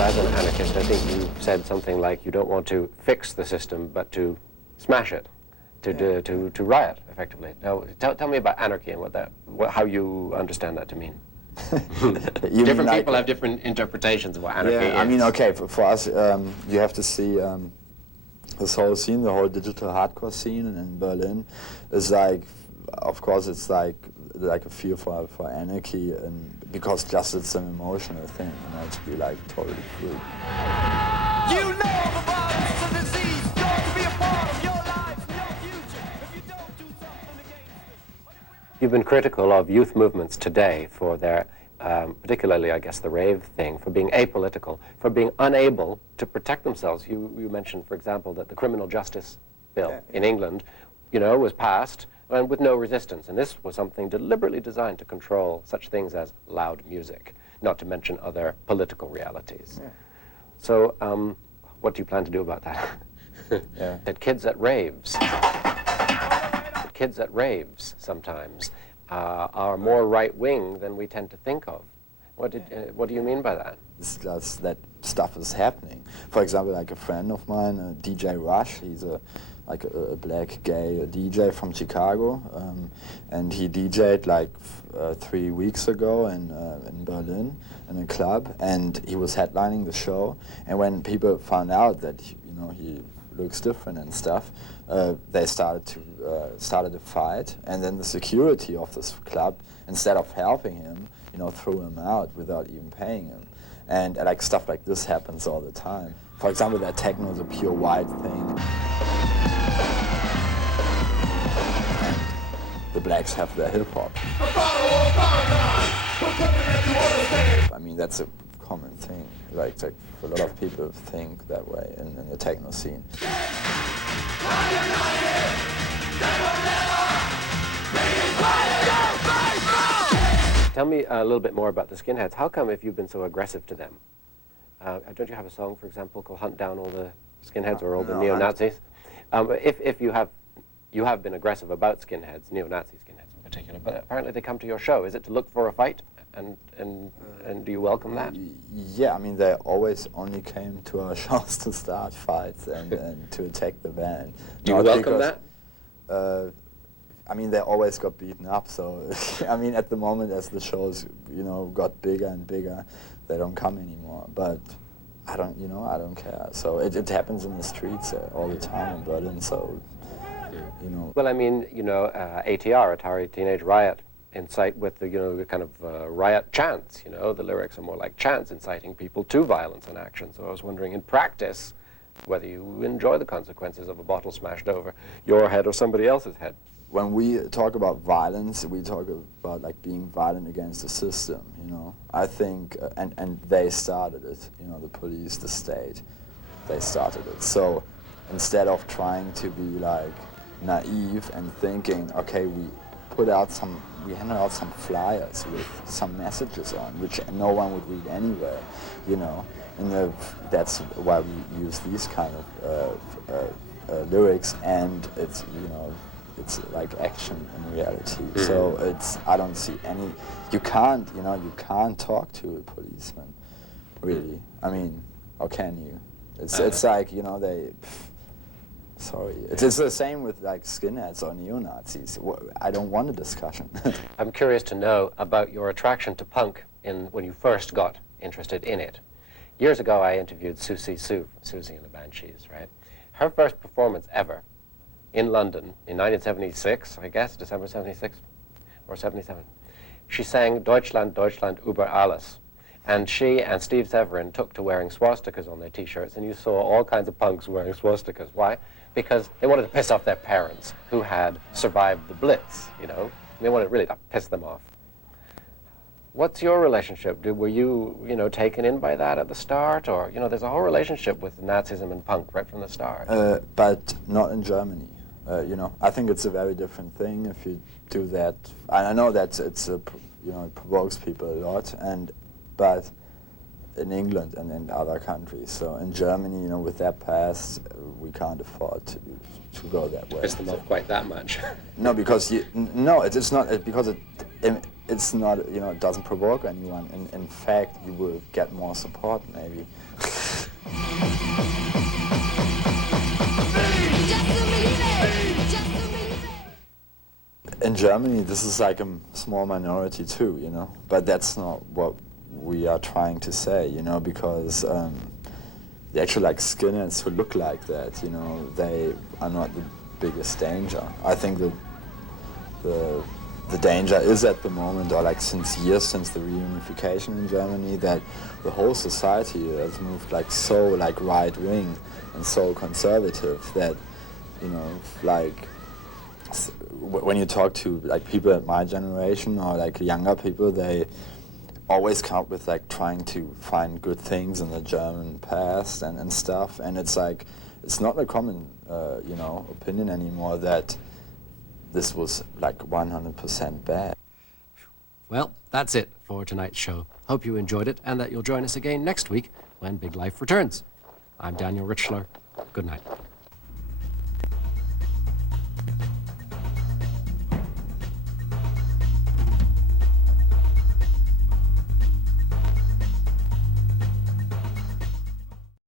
As an anarchist, I think you said something like you don't want to fix the system, but to smash it, to riot, effectively. Now, tell me about anarchy and how you understand that to mean. Different people have different interpretations of what anarchy is. I mean, okay, for us, you have to see this whole scene, the whole digital hardcore scene in Berlin is like, of course, it's like a fear for anarchy, and because just it's an emotional thing, to be like totally free. You know the violence of disease, going to be a part of your life, your future, if you don't do something against it. You've been critical of youth movements today for their, particularly, I guess, the rave thing, for being apolitical, for being unable to protect themselves. You mentioned, for example, that the criminal justice bill in England, was passed and with no resistance. And this was something deliberately designed to control such things as loud music, not to mention other political realities. Yeah. So what do you plan to do about that? That kids at raves sometimes are more right-wing than we tend to think of. What do you mean by that? That stuff is happening. For example, like a friend of mine, DJ Rush, he's a black gay DJ from Chicago, and he DJ'd like 3 weeks ago in Berlin in a club, and he was headlining the show. And when people found out that he looks different and stuff, they started a fight, and then the security of this club, instead of helping him, threw him out without even paying him. And like stuff like this happens all the time. For example, that techno is a pure white thing. The blacks have their hip-hop. I mean, that's a common thing. Like a lot of people think that way in the techno scene. Tell me a little bit more about the skinheads. How come, if you've been so aggressive to them, don't you have a song, for example, called "Hunt Down All the Skinheads" or all the neo-Nazis? If you have been aggressive about skinheads, neo-Nazi skinheads in particular, but apparently they come to your show. Is it to look for a fight, and do you welcome that? Yeah, I mean, they always only came to our shows to start fights and to attack the band. Do you welcome that? I mean, they always got beaten up, so, I mean, at the moment, as the shows, got bigger and bigger, they don't come anymore, but I don't care. So it happens in the streets all the time in Berlin, so, Well, I mean, ATR, Atari Teenage Riot, incite with the kind of riot chants, the lyrics are more like chants inciting people to violence and action. So I was wondering, in practice, whether you enjoy the consequences of a bottle smashed over your head or somebody else's head. When we talk about violence, we talk about like being violent against the system, I think, and they started it, the police, the state, they started it. So instead of trying to be like naive and thinking, okay, we handed out some flyers with some messages on, which no one would read anyway, and that's why we use these kind of lyrics, and it's, it's like action in reality. Mm-hmm. So I don't see any, you can't talk to a policeman, really. I mean, how can you? It's like, sorry. It's the same with like skinheads or neo-Nazis. I don't want a discussion. I'm curious to know about your attraction to punk when you first got interested in it. Years ago, I interviewed Susie Sue from Susie and the Banshees, right? Her first performance ever in London in 1976, I guess, December 76 or 77. She sang Deutschland, Deutschland über alles. And she and Steve Severin took to wearing swastikas on their T-shirts, and you saw all kinds of punks wearing swastikas. Why? Because they wanted to piss off their parents, who had survived the Blitz, They wanted really to piss them off. What's your relationship? Were you, taken in by that at the start? Or, there's a whole relationship with Nazism and punk right from the start. But not in Germany. I think it's a very different thing if you do that. I know that it provokes people a lot, but in England and in other countries. So in Germany, with that past, we can't afford to go that way. Piss them off quite that much. No, because it's not because it's not, you know, it doesn't provoke anyone. In fact, you will get more support, maybe. In Germany, this is like a small minority too, you know, but that's not what we are trying to say, you know, because the actual like skinheads who look like that, you know, they are not the biggest danger. I think the danger is at the moment, or like since years, since the reunification in Germany, that the whole society has moved like so like right-wing and so conservative that, you know, like when you talk to like people at my generation or like younger people, they always come up with like trying to find good things in the German past and stuff, and it's like it's not a common you know, opinion anymore that this was like 100% bad. Well, that's it for tonight's show. Hope you enjoyed it and that you'll join us again next week when Big Life returns. I'm Daniel Richler. Good night.